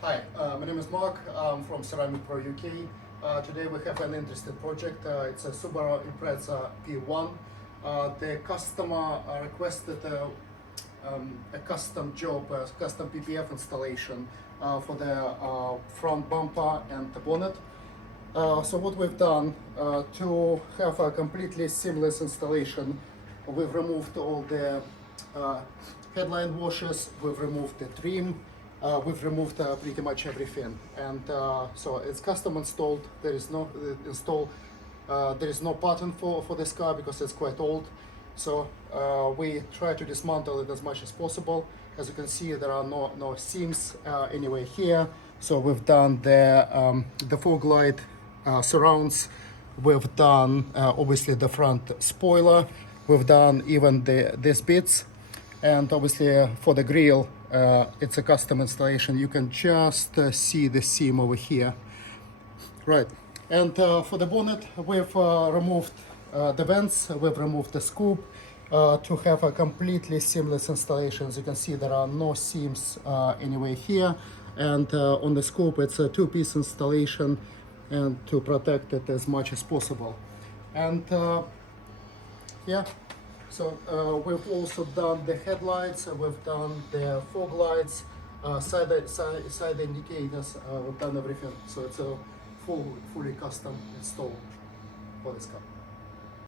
Hi, my name is Mark. I'm from Ceramic Pro UK. Today we have an interesting project. It's a SUBARU IMPREZA P1. The customer requested a custom job, a custom PPF installation for the front bumper and the bonnet. So what we've done to have a completely seamless installation, we've removed all the headline washers, we've removed the trim, we've removed pretty much everything, and so it's custom installed. There is no there is no pattern for this car because it's quite old. So we try to dismantle it as much as possible. As you can see, there are no seams anywhere here. So we've done the fog light surrounds. We've done obviously the front spoiler. We've done even these bits, and obviously for the grille, it's a custom installation. You can just see the seam over here, right? And for the bonnet, we've removed the vents, we've removed the scoop to have a completely seamless installation. As you can see, there are no seams anywhere here, and on the scoop, it's a two-piece installation, and to protect it as much as possible. And yeah. So we've also done the headlights, we've done the fog lights, side indicators, we've done everything. So it's a fully custom install for this car.